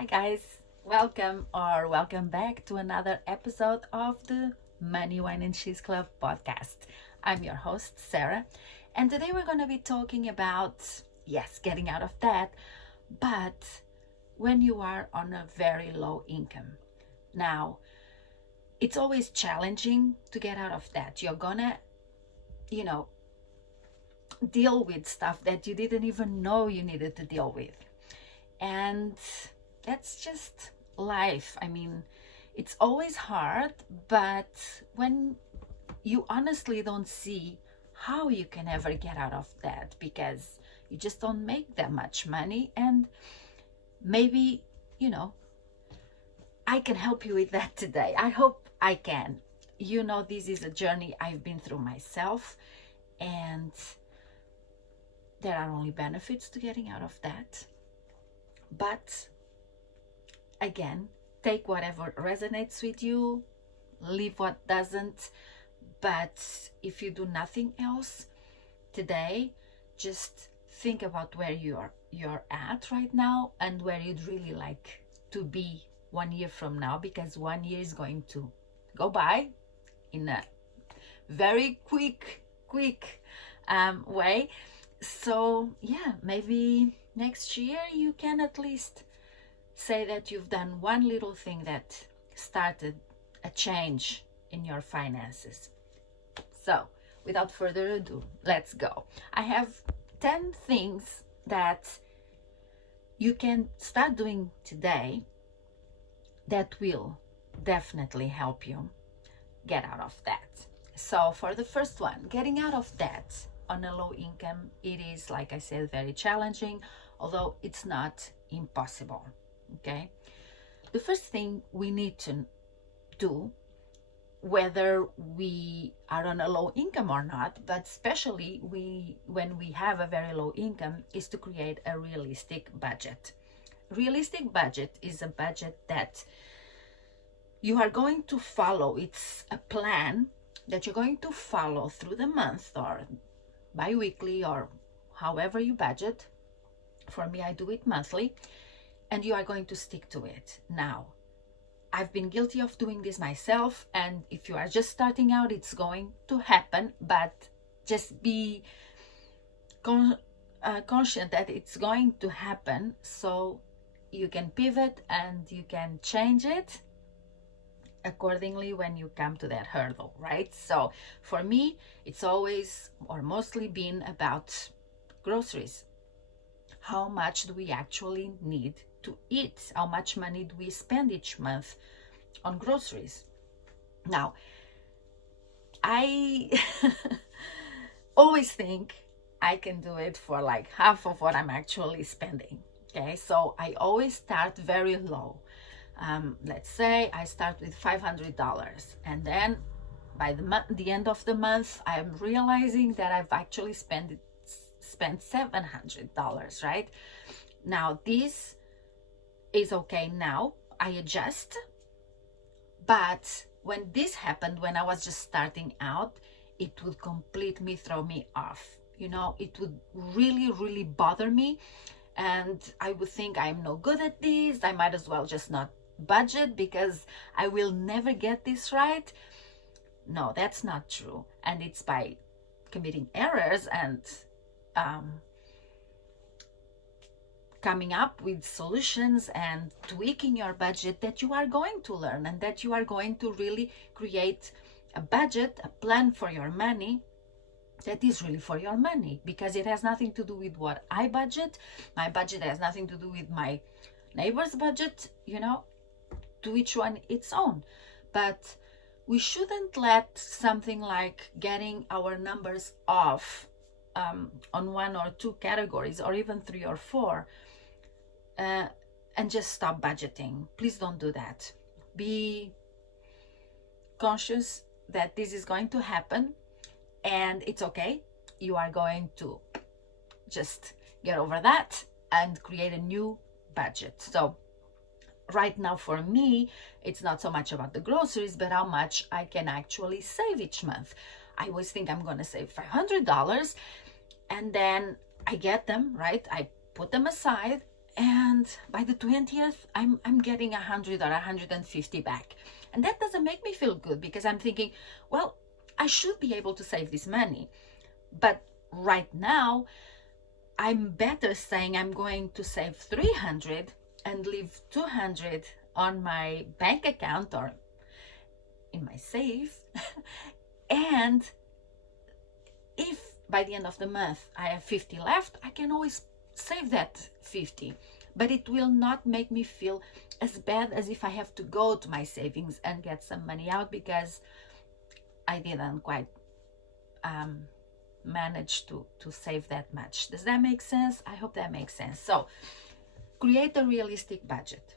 Hi guys, welcome back to another episode of the Money, Wine and Cheese Club podcast. I'm your host, Sarah, and today we're going to be talking about, yes, getting out of debt, but when you are on a very low income. Now, it's always challenging to get out of debt. You're gonna, you know, deal with stuff that you didn't even know you needed to deal with. And that's just life. I mean, it's always hard, but when you honestly don't see how you can ever get out of that because you just don't make that much money, and maybe, I can help you with that today. I hope I can. This is a journey I've been through myself, and there are only benefits to getting out of that. But again, take whatever resonates with you, leave what doesn't. But if you do nothing else today, just think about where you're at right now and where you'd really like to be 1 year from now, because 1 year is going to go by in a very quick way. So yeah, maybe next year you can at least say that you've done one little thing that started a change in your finances. So without further ado, let's go. I have 10 things that you can start doing today that will definitely help you get out of debt. So for the first one, getting out of debt on a low income, it is, like I said, very challenging, although it's not impossible. Okay, the first thing we need to do, whether we are on a low income or not, but especially when we have a very low income, is to create a realistic budget. Realistic budget is a budget that you are going to follow. It's a plan that you're going to follow through the month or bi-weekly or however you budget. For me, I do it monthly, and you are going to stick to it. Now, I've been guilty of doing this myself, and if you are just starting out, it's going to happen, but just be conscious that it's going to happen, so you can pivot and you can change it accordingly when you come to that hurdle, right? So for me, it's always or mostly been about groceries. How much do we actually need to eat? How much money do we spend each month on groceries? Now, I always think I can do it for like half of what I'm actually spending. Okay, so I always start very low. Let's say I start with $500, and then by the end of the month, I'm realizing that I've actually spent $700, right? Now, this is okay. Now I adjust, but when this happened, when I was just starting out, it would completely throw me off. It would really bother me, and I would think I'm no good at this. I might as well just not budget because I will never get this right. No, that's not true. And it's by committing errors and coming up with solutions and tweaking your budget that you are going to learn, and that you are going to really create a budget, a plan for your money that is really for your money, because it has nothing to do with what I budget. My budget has nothing to do with my neighbor's budget, to each one its own. But we shouldn't let something like getting our numbers off on one or two categories, or even three or four, and just stop budgeting. Please don't do that. Be conscious that this is going to happen, and it's okay. You are going to just get over that and create a new budget. So right now for me, it's not so much about the groceries, but how much I can actually save each month. I always think I'm going to save $500, and then I get them, right? I put them aside, and by the 20th I'm getting 100 or 150 back, and that doesn't make me feel good, because I'm thinking, well, I should be able to save this money, but right now I'm better saying I'm going to save 300 and leave 200 on my bank account or in my safe. And if by the end of the month I have 50 left, I can always save that 50, but it will not make me feel as bad as if I have to go to my savings and get some money out because I didn't quite manage to save that much. Does that make sense? I hope that makes sense. So create a realistic budget.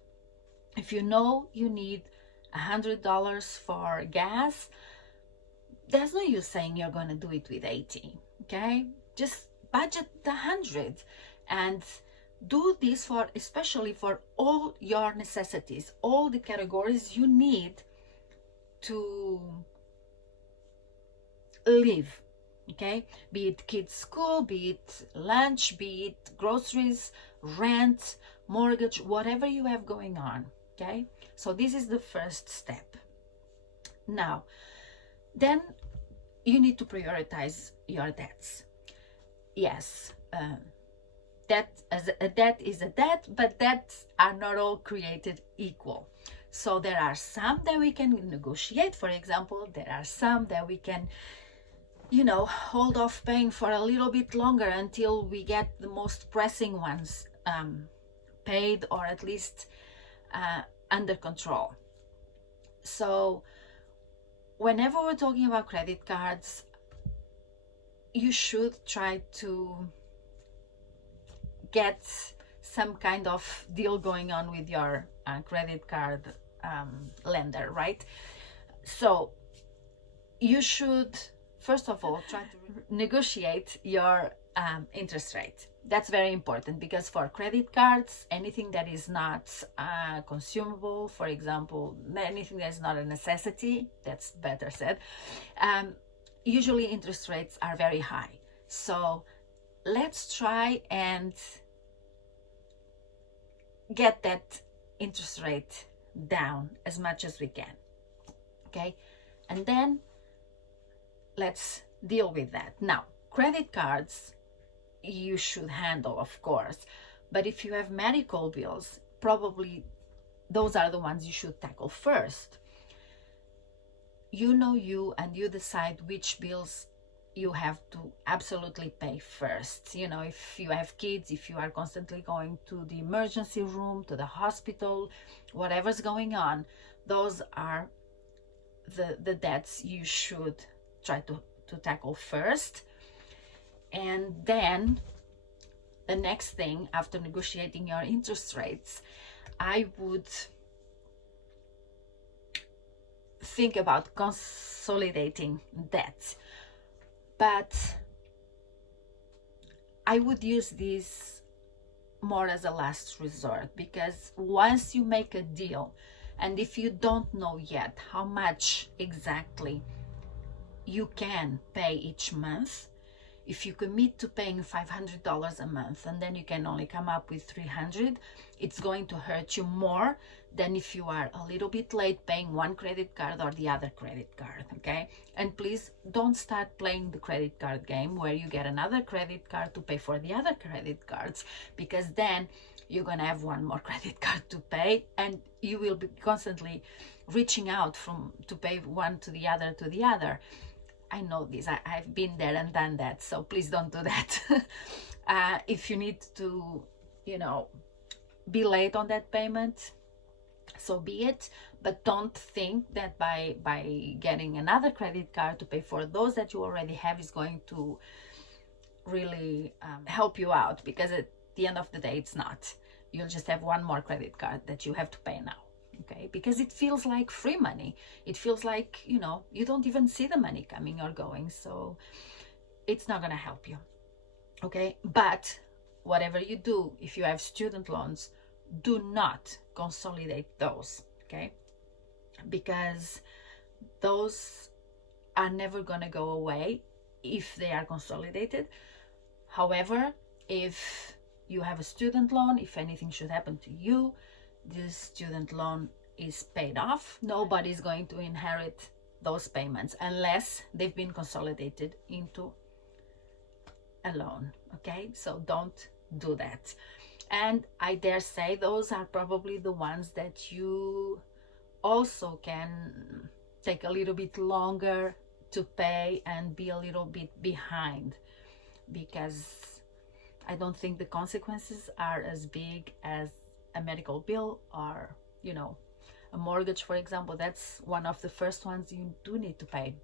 If you know you need $100 for gas, there's no use saying you're going to do it with 80. Okay, just budget the 100 and do this for, especially for all your necessities, all the categories you need to live. Okay, be it kids' school, be it lunch, be it groceries, rent, mortgage, whatever you have going on. Okay, so this is the first step. Now, then you need to prioritize your debts. Yes, debt is a debt, but debts are not all created equal. So there are some that we can negotiate. For example, there are some that we can, hold off paying for a little bit longer until we get the most pressing ones paid, or at least under control. So whenever we're talking about credit cards, you should try to get some kind of deal going on with your credit card lender, right? So you should, first of all, try to negotiate your interest rate. That's very important, because for credit cards, anything that is not consumable, for example, anything that is not a necessity, that's better said, usually interest rates are very high. So let's try and get that interest rate down as much as we can. Okay, and then let's deal with that. Now, credit cards you should handle, of course, but if you have medical bills, probably those are the ones you should tackle first. And you decide which bills you have to absolutely pay first. If you have kids, if you are constantly going to the emergency room, to the hospital, whatever's going on, those are the debts you should try to tackle first. And then the next thing, after negotiating your interest rates, I would think about consolidating debts. But I would use this more as a last resort, because once you make a deal, and if you don't know yet how much exactly you can pay each month, if you commit to paying $500 a month and then you can only come up with 300, it's going to hurt you more than if you are a little bit late paying one credit card or the other credit card. Okay, and please don't start playing the credit card game where you get another credit card to pay for the other credit cards, because then you're gonna have one more credit card to pay, and you will be constantly reaching out to pay one to the other. I know this, I've been there and done that, so please don't do that. If you need to, be late on that payment, so be it, but don't think that by getting another credit card to pay for those that you already have is going to really help you out, because at the end of the day, it's not. You'll just have one more credit card that you have to pay now. Okay, because it feels like free money. It feels like, you don't even see the money coming or going, so it's not going to help you. Okay, but whatever you do, if you have student loans, do not consolidate those. Okay, because those are never going to go away if they are consolidated. However, if you have a student loan, if anything should happen to you, this student loan is paid off. Nobody's going to inherit those payments unless they've been consolidated into a loan. Okay, so don't do that. And I dare say those are probably the ones that you also can take a little bit longer to pay and be a little bit behind, because I don't think the consequences are as big as a medical bill or, you know, a mortgage, for example. That's one of the first ones you do need to pay,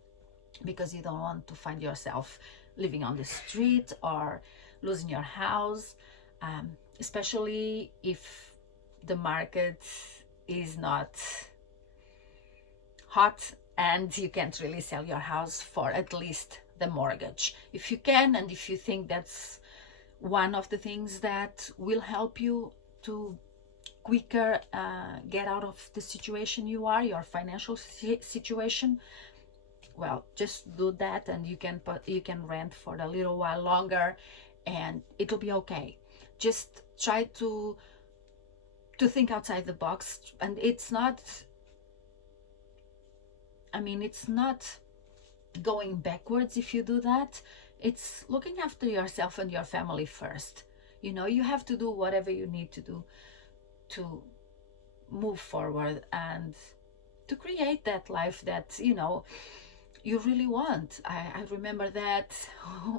because you don't want to find yourself living on the street or losing your house, especially if the market is not hot and you can't really sell your house for at least the mortgage. If you can, and if you think that's one of the things that will help you to quicker get out of the situation you are, your financial situation, well, just do that, and you can rent for a little while longer and it'll be okay. Just try to think outside the box. And it's not, I mean, it's not going backwards if you do that. It's looking after yourself and your family first. You know, you have to do whatever you need to do to move forward and to create that life that, you know, you really want. I remember that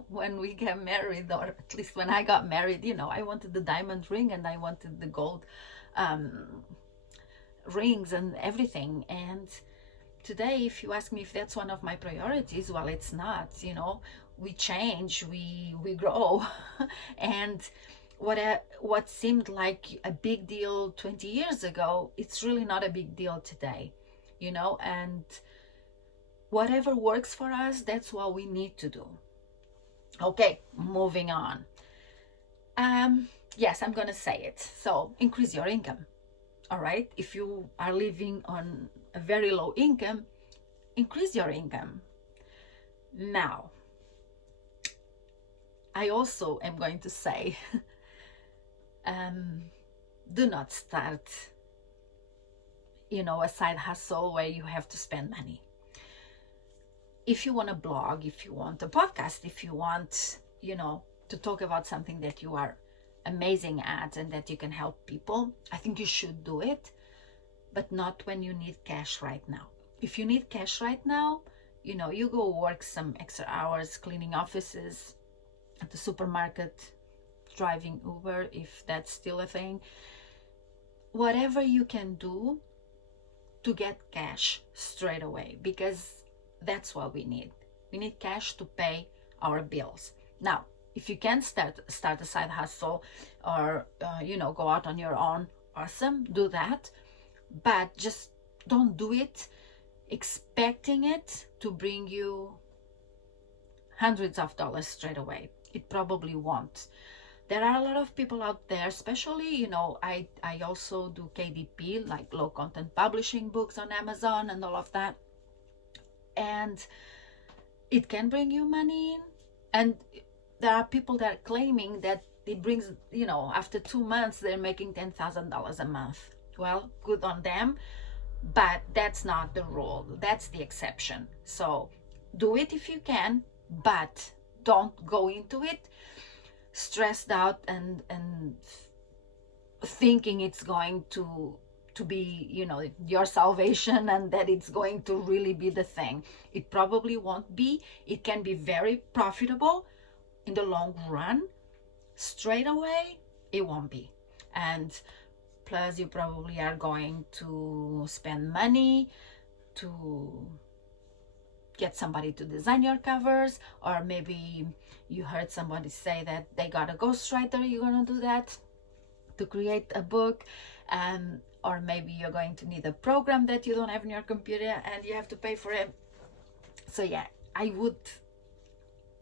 when we got married, or at least when I got married, you know, I wanted the diamond ring and I wanted the gold rings and everything. And today, if you ask me if that's one of my priorities, well, it's not. You know, we change, we grow. And what seemed like a big deal 20 years ago, it's really not a big deal today, you know. And whatever works for us, that's what we need to do. Okay, moving on. Yes, I'm gonna say it. So increase your income. All right, if you are living on a very low income, increase your income. Now, I also am going to say, do not start, you know, a side hustle where you have to spend money. If you want a blog, if you want a podcast, if you want, you know, to talk about something that you are amazing at and that you can help people, I think you should do it, but not when you need cash right now. If you need cash right now, you know, you go work some extra hours cleaning offices, at the supermarket, driving Uber, if that's still a thing. Whatever you can do to get cash straight away, because that's what we need. We need cash to pay our bills. Now, if you can start a side hustle or you know, go out on your own, awesome, do that. But just don't do it expecting it to bring you hundreds of dollars straight away. It probably won't. There are a lot of people out there, especially, you know, I also do KDP, like low content publishing, books on Amazon and all of that. And it can bring you money in. And there are people that are claiming that it brings, you know, after 2 months, they're making $10,000 a month. Well, good on them, but that's not the rule. That's the exception. So do it if you can, but don't go into it stressed out and thinking it's going to be, you know, your salvation and that it's going to really be the thing. It probably won't be. It can be very profitable in the long run. Straight away, it won't be. And plus, you probably are going to spend money to get somebody to design your covers, or maybe you heard somebody say that they got a ghostwriter. You're gonna do that to create a book, or maybe you're going to need a program that you don't have in your computer and you have to pay for it. So yeah, I would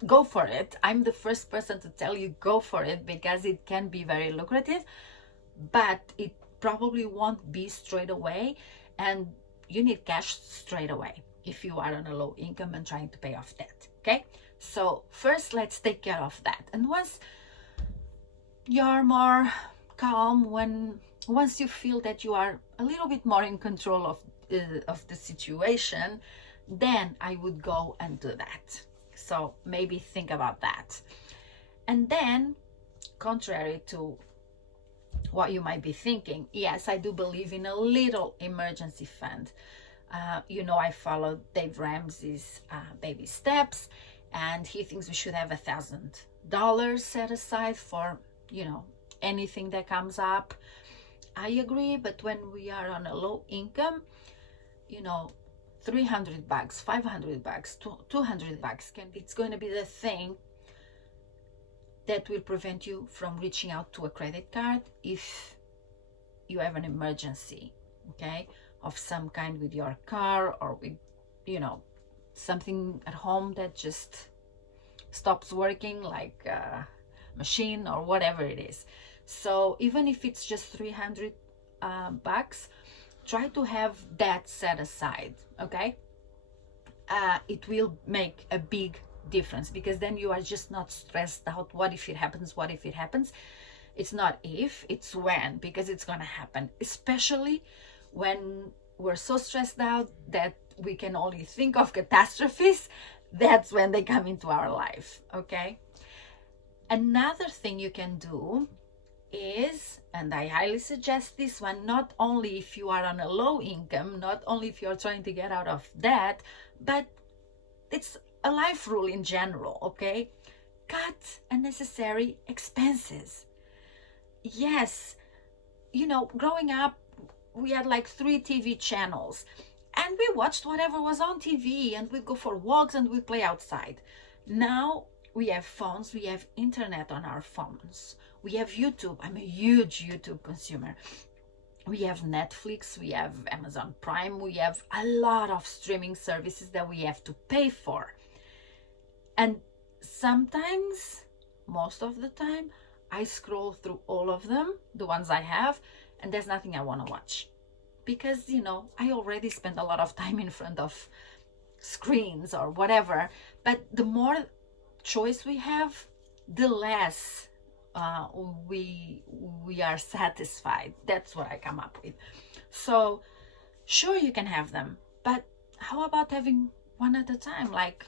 go for it. I'm the first person to tell you go for it, because it can be very lucrative, but it probably won't be straight away, and you need cash straight away if you are on a low income and trying to pay off debt. Okay, so first let's take care of that. And once you're more calm once you feel that you are a little bit more in control of the situation, then I would go and do that. So maybe think about that. And then, contrary to what you might be thinking, yes, I do believe in a little emergency fund. I follow Dave Ramsey's baby steps, and he thinks we should have $1,000 set aside for, anything that comes up. I agree, but when we are on a low income, $300, $500, $200 it's going to be the thing that will prevent you from reaching out to a credit card if you have an emergency, okay, of some kind with your car, or with, something at home that just stops working, like a machine or whatever it is. So even if it's just $300, try to have that set aside, okay? It will make a big difference, because then you are just not stressed out. What if it happens? What if it happens? It's not if, it's when, because it's gonna happen, especially when we're so stressed out that we can only think of catastrophes. That's when they come into our life, okay? Another thing you can do is, and I highly suggest this one, not only if you are on a low income, not only if you're trying to get out of debt, but it's a life rule in general, okay? Cut unnecessary expenses. Yes, growing up, we had like 3 TV channels, and we watched whatever was on TV, and we'd go for walks and we'd play outside. Now we have phones, we have internet on our phones, we have YouTube. I'm a huge YouTube consumer. We have Netflix, we have Amazon Prime, we have a lot of streaming services that we have to pay for. And sometimes, most of the time, I scroll through all of them, the ones I have, and there's nothing I want to watch. Because, I already spend a lot of time in front of screens or whatever. But the more choice we have, the less we are satisfied. That's what I come up with. So sure, you can have them, but how about having one at a time, like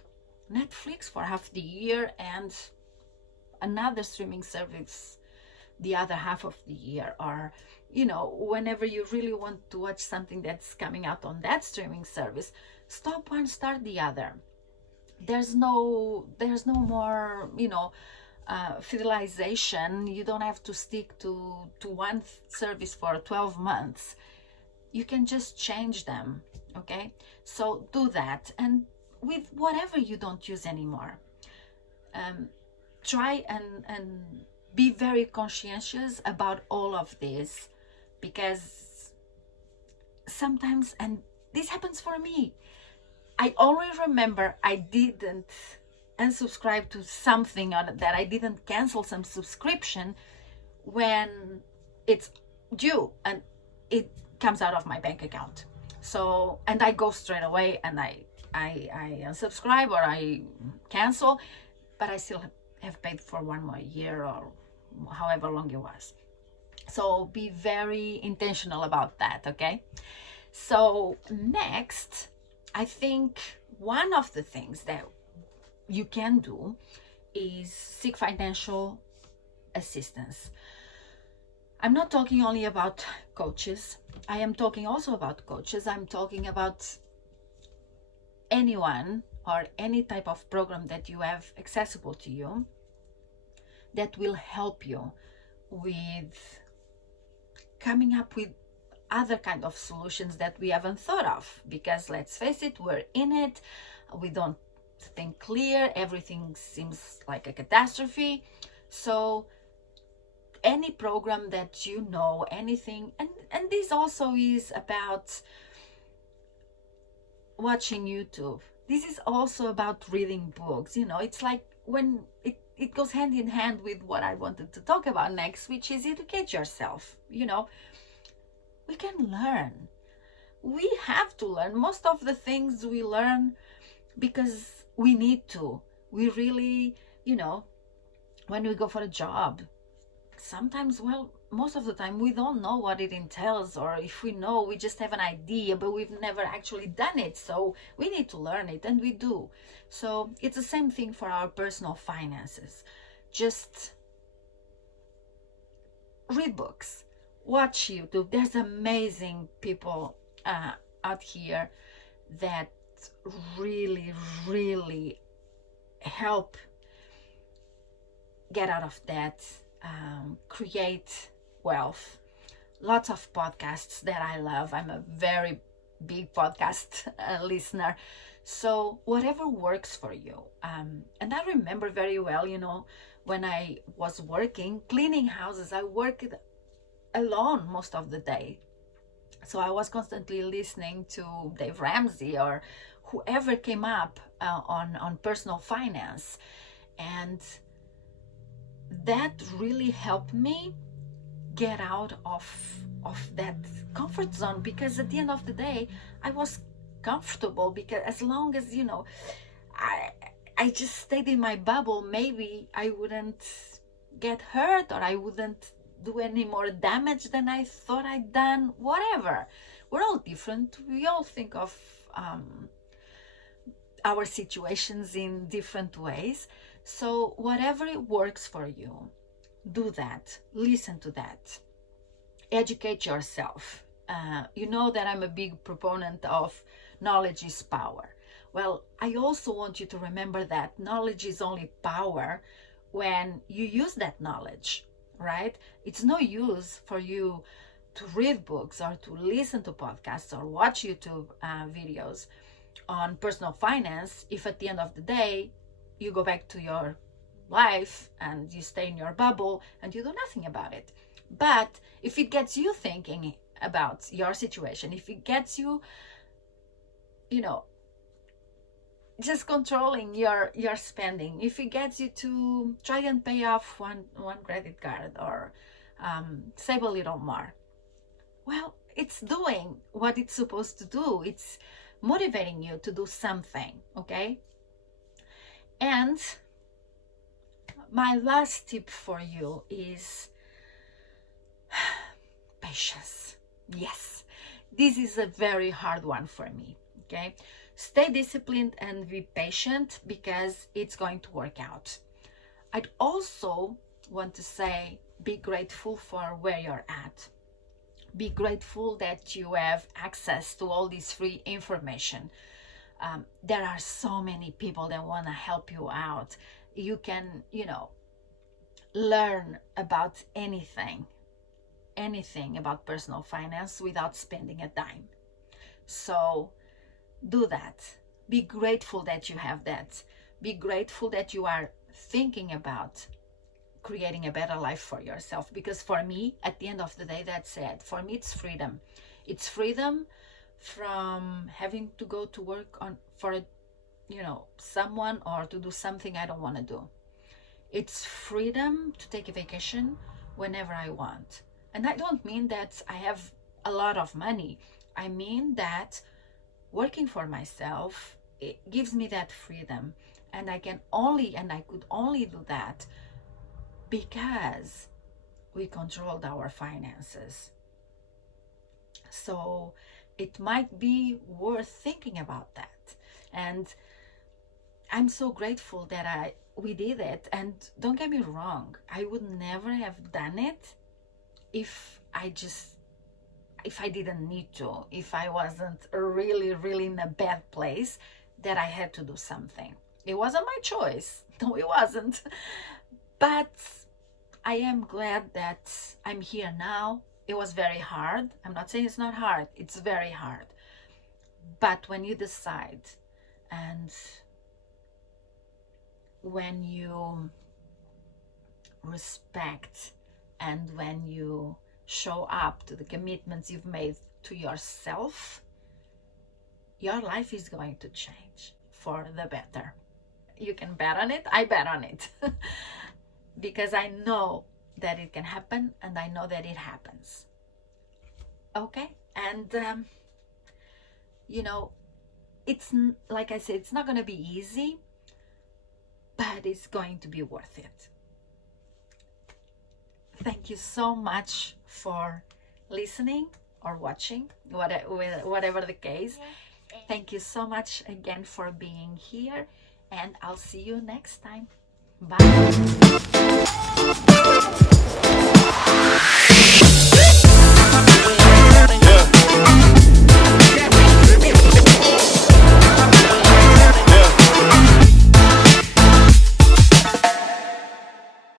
Netflix for half the year and another streaming service the other half of the year? Or whenever you really want to watch something that's coming out on that streaming service, stop one, start the other. There's no more fidelization. You don't have to stick to one service for 12 months. You can just change them, okay? So do that. And with whatever you don't use anymore, try and be very conscientious about all of this, because sometimes, and this happens for me, I always remember I didn't unsubscribe to something, or that I didn't cancel some subscription when it's due and it comes out of my bank account. So, and I go straight away and I unsubscribe or I cancel, but I still have paid for 1 more year or however long it was. So be very intentional about that, okay? So next, I think one of the things that you can do is seek financial assistance. I'm not talking only about coaches. I am talking also about coaches. I'm talking about anyone or any type of program that you have accessible to you that will help you with coming up with other kind of solutions that we haven't thought of. Because let's face it, we're in it, we don't think clear, everything seems like a catastrophe. So any program that anything, and this also is about watching YouTube. This is also about reading books. It's like when it goes hand in hand with what I wanted to talk about next, which is educate yourself. We can learn. We have to learn. Most of the things we learn because we need to. We really, when we go for a job, sometimes, well, most of the time we don't know what it entails, or if we know, we just have an idea, but we've never actually done it. So we need to learn it, and we do. So it's the same thing for our personal finances. Just read books, watch YouTube. There's amazing people out here that really, really help get out of debt, create wealth. Lots of podcasts that I love. I'm a very big podcast listener. So whatever works for you. And I remember very well, when I was working, cleaning houses, I worked alone most of the day. So I was constantly listening to Dave Ramsey or whoever came up on personal finance. And that really helped me get out of that comfort zone, because at the end of the day I was comfortable, because as long as I just stayed in my bubble, maybe I wouldn't get hurt, or I wouldn't do any more damage than I thought I'd done. Whatever, we're all different. We all think of our situations in different ways. So whatever it works for you, do that. Listen to that. Educate yourself. You know that I'm a big proponent of knowledge is power. Well, I also want you to remember that knowledge is only power when you use that knowledge, right? It's no use for you to read books or to listen to podcasts or watch YouTube videos on personal finance if at the end of the day you go back to your life and you stay in your bubble and you do nothing about it. But if it gets you thinking about your situation, if it gets you, just controlling your spending, if it gets you to try and pay off one credit card, or save a little more, well, it's doing what it's supposed to do. It's motivating you to do something, okay? And my last tip for you is patience. Yes, this is a very hard one for me, okay? Stay disciplined and be patient, because it's going to work out. I'd also want to say, be grateful for where you're at. Be grateful that you have access to all this free information. There are so many people that want to help you out. You can, learn about anything about personal finance without spending a dime. So do that. Be grateful that you have that. Be grateful that you are thinking about creating a better life for yourself, because for me, at the end of the day, that's it. For me, it's freedom. It's freedom from having to go to work for someone, or to do something I don't want to do. It's freedom to take a vacation whenever I want. And I don't mean that I have a lot of money. I mean that working for myself, it gives me that freedom. And I could only do that because we controlled our finances. So it might be worth thinking about that. And I'm so grateful that we did it. And don't get me wrong, I would never have done it if I didn't need to, if I wasn't really, really in a bad place that I had to do something. It wasn't my choice. No, it wasn't. But I am glad that I'm here now. It was very hard. I'm not saying it's not hard. It's very hard. But when you decide, and when you respect, and when you show up to the commitments you've made to yourself, your life is going to change for the better. You can bet on it. I bet on it. Because I know that it can happen, and I know that it happens. Okay? And, it's, like I said, it's not going to be easy, but it's going to be worth it. Thank you so much for listening or watching, whatever the case. Thank you so much again for being here, and I'll see you next time. Bye.